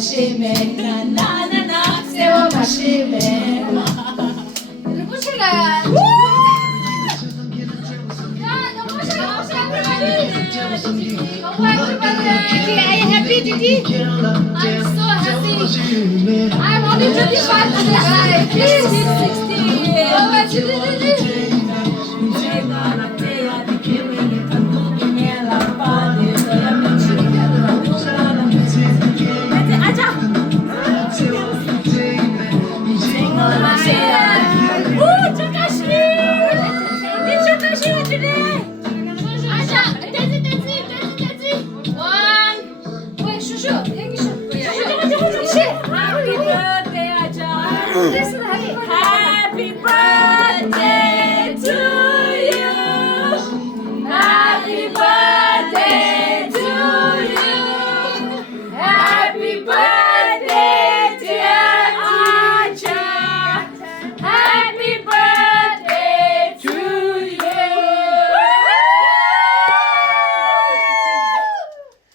마시멜 나나나나 세워 마시멜 너무 싫어 Didi, are you happy, Didi? I'm so happy. I'm only 25 today. Please, 16. Oh, Didi. Happy birthday to you. Happy birthday to you. Happy birthday, dear Aja. Happy birthday to you.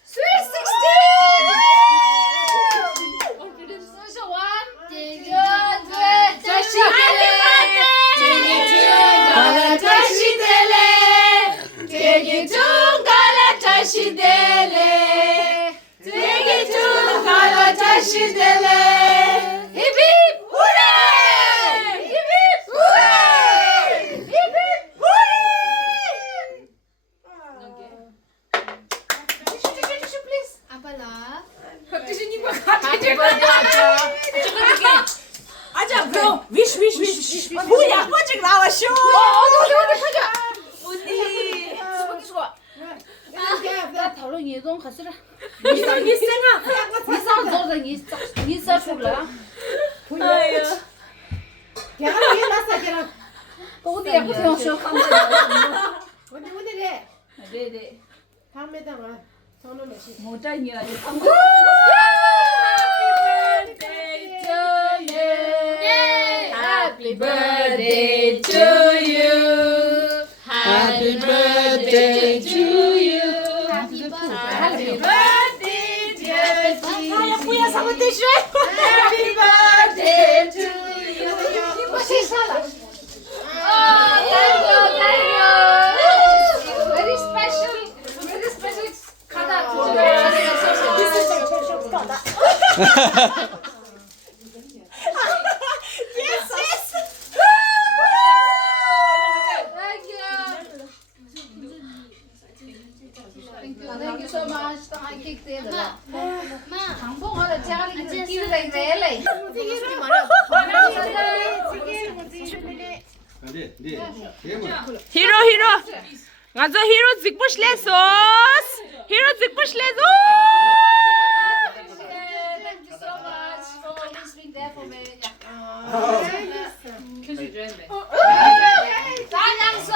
Sweet 16. So one, two, 다시 되게 둥가라 다시 되래 되게 둥가라 다시 되래 힙힙 후레 힙힙 후레 힙힙 후레 Tissue please 아빠라 박지신님과 같이 아자 그럼 위시 뭐야 아직 나왔쇼 어디 보자 언니 수고 나讨论你东可是了 미생아 你上周的你说出来 아유我的也不听说 네네 모자이야 Happy birthday to you. Happy birthday to you. Happy birthday, dear Dee. 뭐야 사모태쇼 Happy birthday to you. Oh, thank you. Very special. 가다. yes Thank you so much. I kicked in. 방송하러家里丢来来来。 히로 가서 히로 직부실레소스 히로 직부실레소 Thank you so much for always being there for me. 사냥소.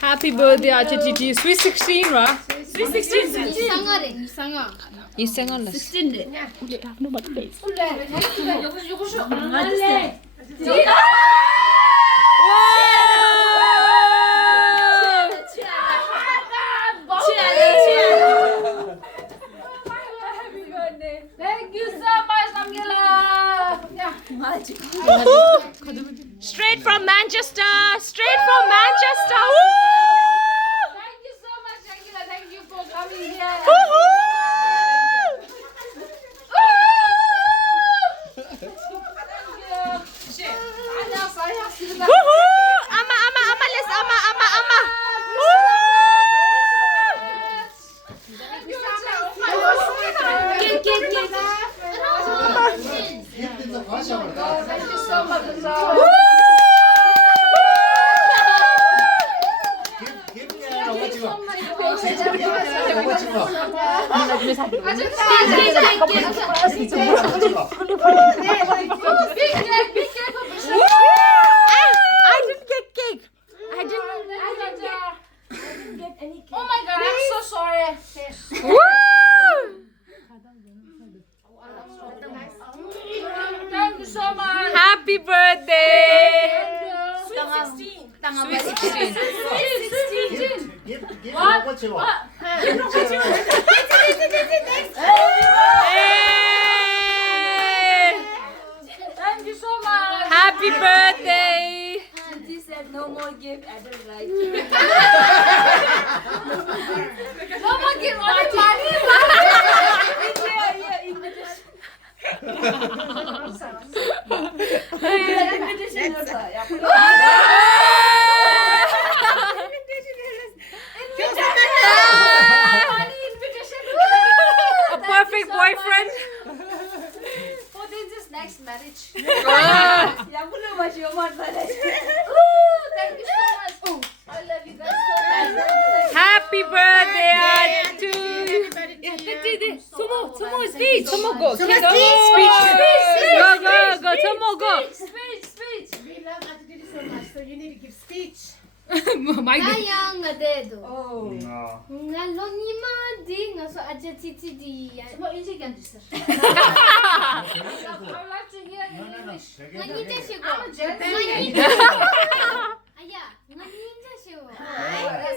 Happy birthday 아자 지지 sweet 16 라 sweet 16 이상하래 이상하. 이생얼레 요거쇼. 알레 Thank you so much, Namgila. Straight from Manchester Straight from Manchester Thank you so much, Namgila. Thank you for coming here. Thank you so much. I didn't get cake I didn't get any cake. Oh my god, I'm so sorry. Woo! Sweet 16. Give what you want. Hey! Thank you so much. Happy birthday! Auntie said no more gift at the right. No more gift, only money. A perfect boyfriend. For this next marriage. Ah. Thank you so much. I love you guys so much. Happy birthday to you. Tomo, speech. Tomo, go. Speech. Go. Tomo, go. Speech. We love Auntie Didi so much, so you need to give speech. My God. Sayang nga dedo. Oh. No. Nga lonima di nga so aja titi di. Semua inci kan sir. I would like to hear in English. Nga ninja siya ko. Aya, nga ninja siya ko.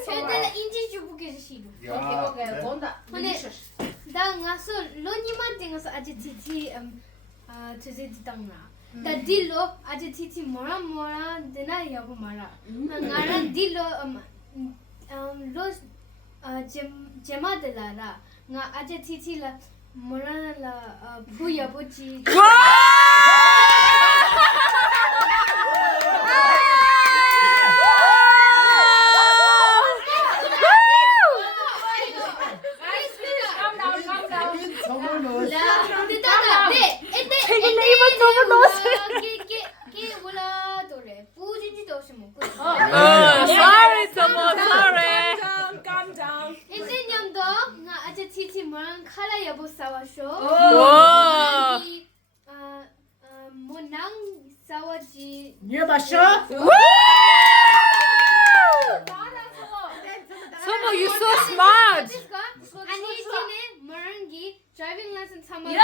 저한테는 인지 주부께 주시고. Okay. 근데 나 ngaso lonima di nga so aja titi tuzi di tangna. Da dillo aja titi mora dena yabu mara. Ngara dillo lo jema de la nga aja titi la mora la buya bochi. Someone knows. Sorry, Tomo, sorry. Calm down. Whoa. You have a show? Tomo, you're so smart. driving license how much?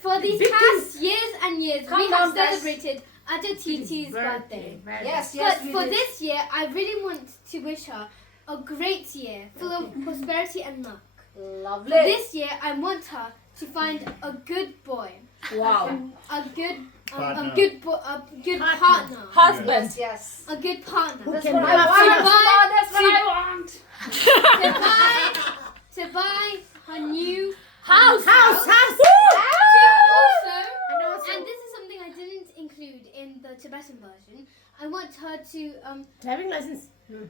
For these past years and years, we have celebrated Aja Titi's birthday. Yes, But for this year, I really want to wish her a great year, full of prosperity and luck. Lovely. For this year, I want her to find a good boy, Wow. a good Partner. partner, Husband. Yes. a good partner. That's To what I want. buy- to buy her new House. also, and this is something I didn't include in the Tibetan version. I want her to Driving license. no,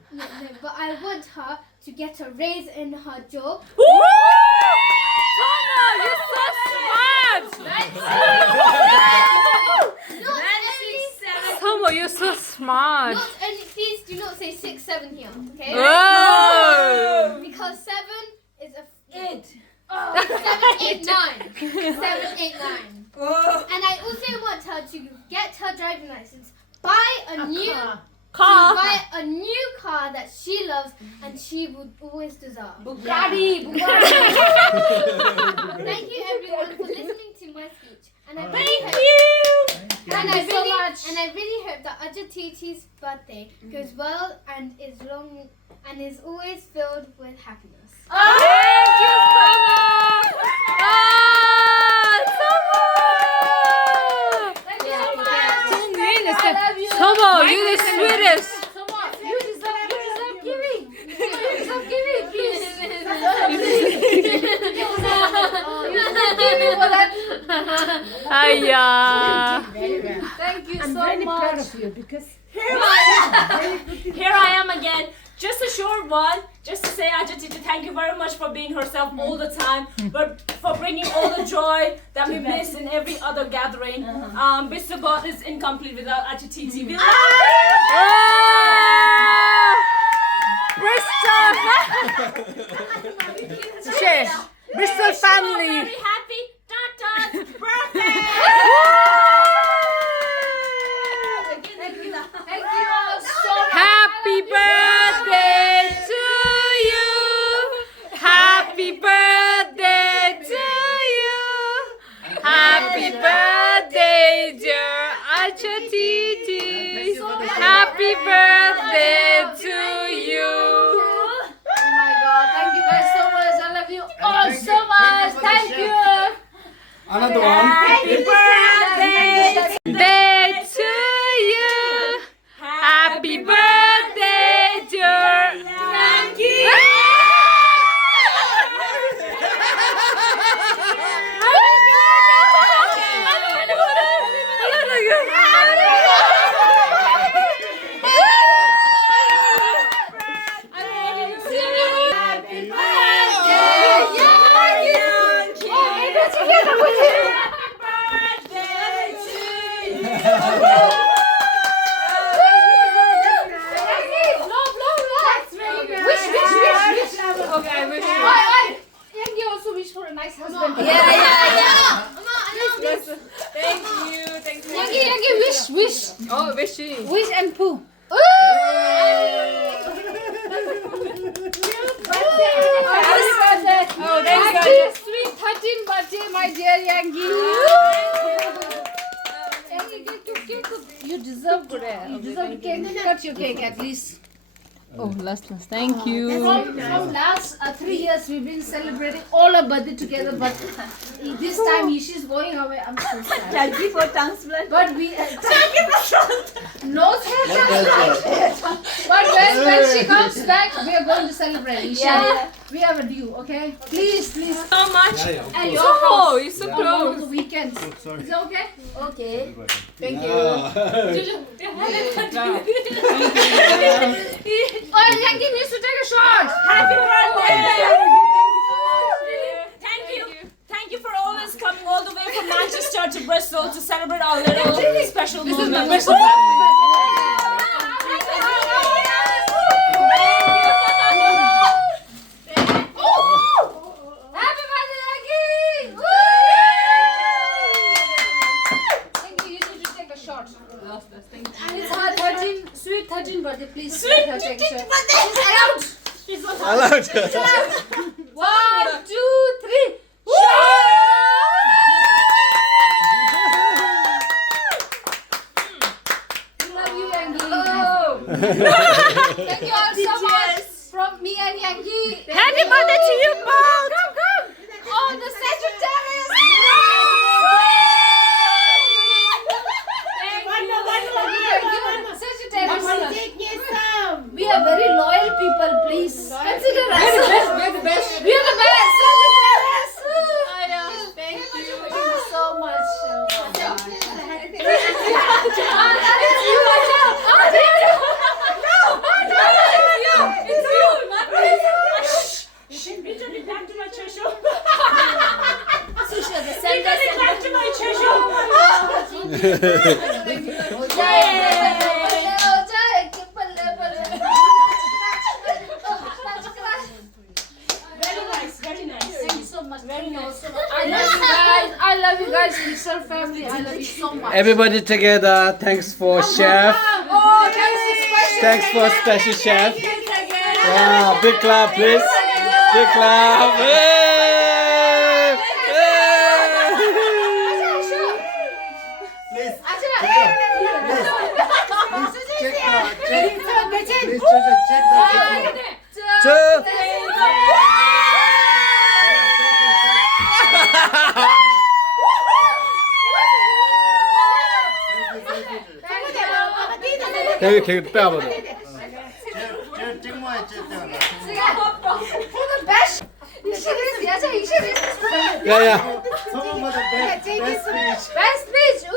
but I want her to get a raise in her job. Woo! Tomo, you're so smart. Tomo, you're so smart. Not only, please do not say 6, 7 here, okay? Oh. Because 7 is a 8. 7, 8, 9. 7, 8, 9. And I also want her to get her driving license, buy a new Car. buy a new car that she loves and she would always desire. Bugatti. Thank you everyone for listening to my speech. And I really Thank hope, you. and I really hope that Aja Titi's birthday goes well and is long and is always filled with happiness. Thank you, Tomo. Tomo. Thank you so much. I love you. Tomo, you're the sweetest. You deserve giving. You deserve giving, please. You deserve giving for that. Hiya. Very well. Thank you I'm so very proud much. of you because Here I am again. Just a short one. Just to say, Aja Titi, thank you very much for being herself all the time, but for bringing all the joy that we miss in every other gathering. Bristol God is incomplete without Aja Titi. We love Bristol. Share. Bristol you. family. Very happy. Birthday. Thank you all so much. Happy birthday. Another one. Happy birthday Day to you. Happy birthday, dear Yankee. Yankee also wish for a nice husband. Thank you. Thank you. Yankee, wish. Oh, wishy. Wish and poo. Oh, thanks, Happy sweet 13th birthday, my dear Yankee. Yankee, you deserve good. You deserve cake. Cut your cake at least. Oh, last. Thank you. From last 3 years, we've been celebrating all our birthday together, but this time she's going away. I'm so sad. Thank you for transplant. But we no What but when she comes back, we are going to celebrate. Isha, we have a due, okay? Please. So much. And your Oh, house you're so on close. the weekends. Sorry. Is it okay? Okay. Thank you. Ah. Oh, Yankee needs to take a shot. Happy birthday! Thank you for always coming all the way from Manchester to Bristol to celebrate our little special moment. Happy birthday, Yankee! Woo! Yankee, you need to take a shot. And it's her 13th, 13th birthday, please. Sweet let her take a shot. birthday! She's allowed. Allowed. 1, 2, 3. Love you, Yankee. Thank you all so much from me and Yankee. Happy birthday to you both. Come. On the Sagittarius. Sagittarius. We are very loyal people, please. Consider us. We're the best. We are the best. Sagittarius. Thank you. Thank you so much. Return it back to my treasure. Susha, the Return it back to my treasure. Very nice. Thank you so much. Very nice. I love you guys. Bristol family. I love you so much. Everybody together, thanks for chef. Oh, Thanks for special chef. Wow, big clap please. Big clap. Hey! Hey! Please. Check the Two. Thank you, 빼버려. 야야. Someone was the best Best speech. Ooh.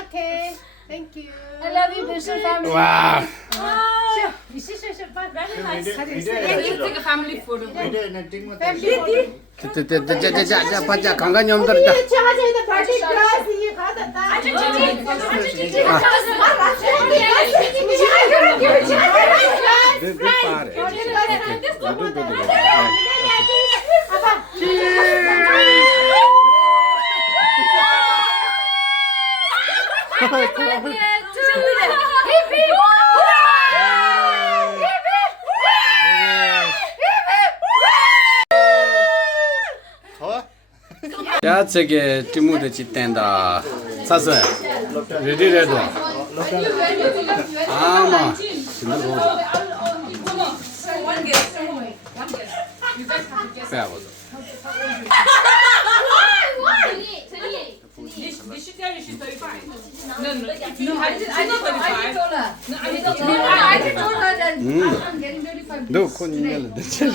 Okay. Thank you. I love you, Bristol family. 와. Very nice. Take a family photo. 자자자자자 바자 강간 놈들다. 야 저게 찌무드 짓댄다 샀어요 레디레도 아마 찌무드 빼보자 너 콘이면 대체야.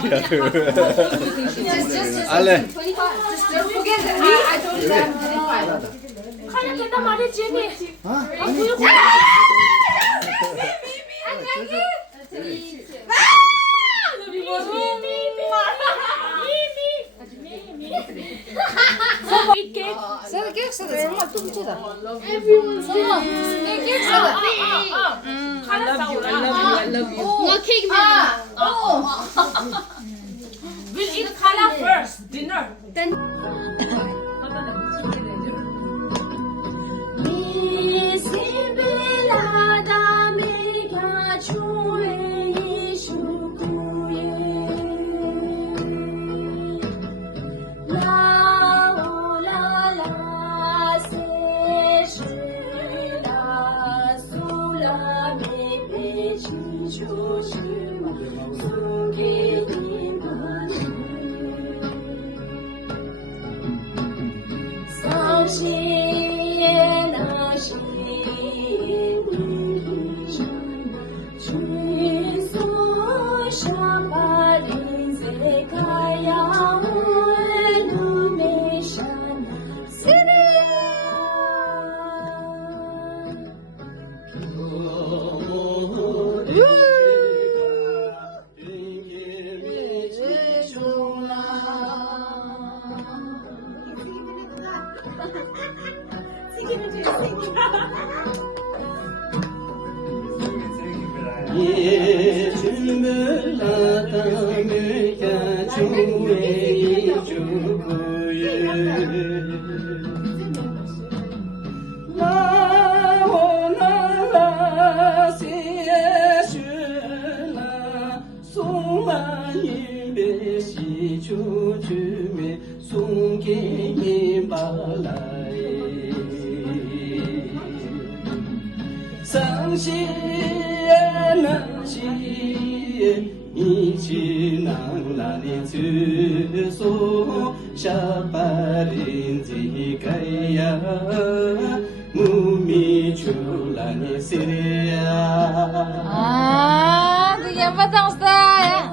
알레. Don't forget that I told you that I'm 35. 칼라 된다 말해 제니. Sada keksada 정말 뚱치다. Everyone's keksada. I love you. 뭐 케이크 We'll eat kala first. Dinner. Dia matang style.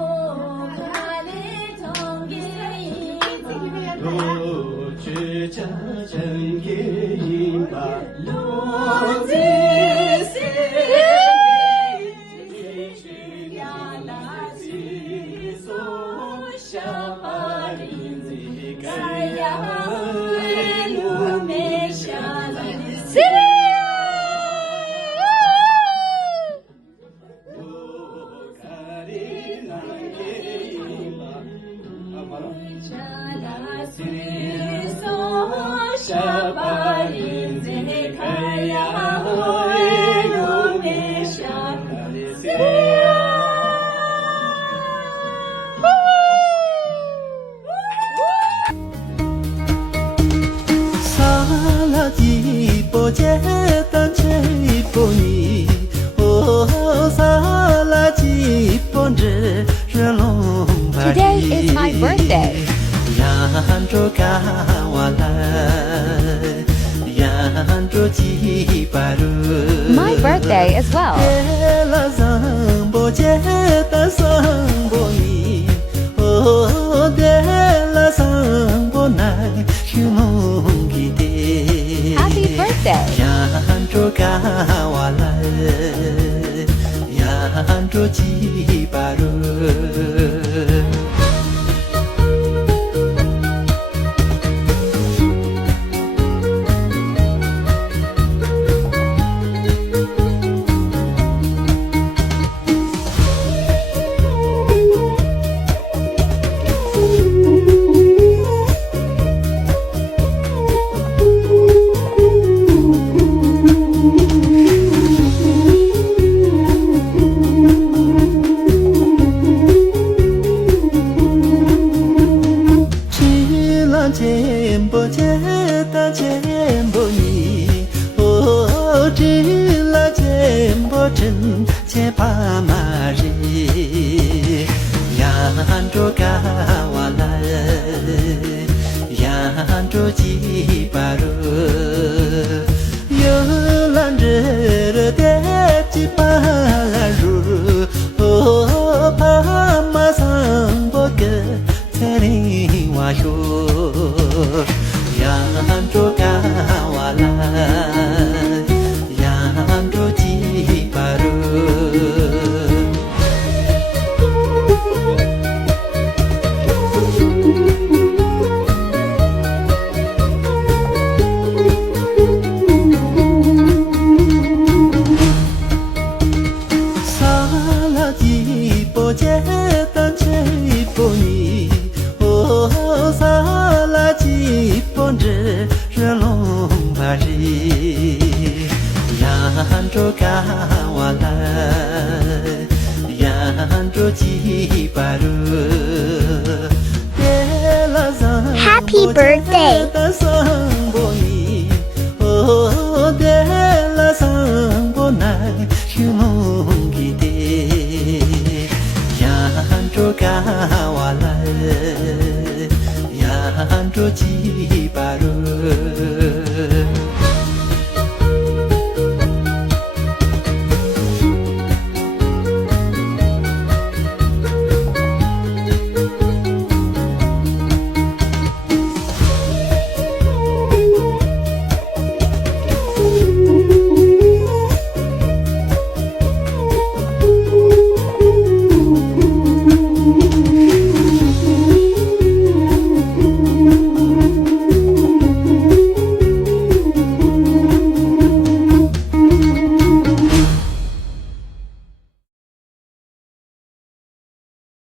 Today is my birthday. My birthday as well. Happy birthday. 节当起不你，哦，萨拉吉本着热龙巴日，扬州卡瓦来，扬州吉巴鲁。Happy birthday! Happy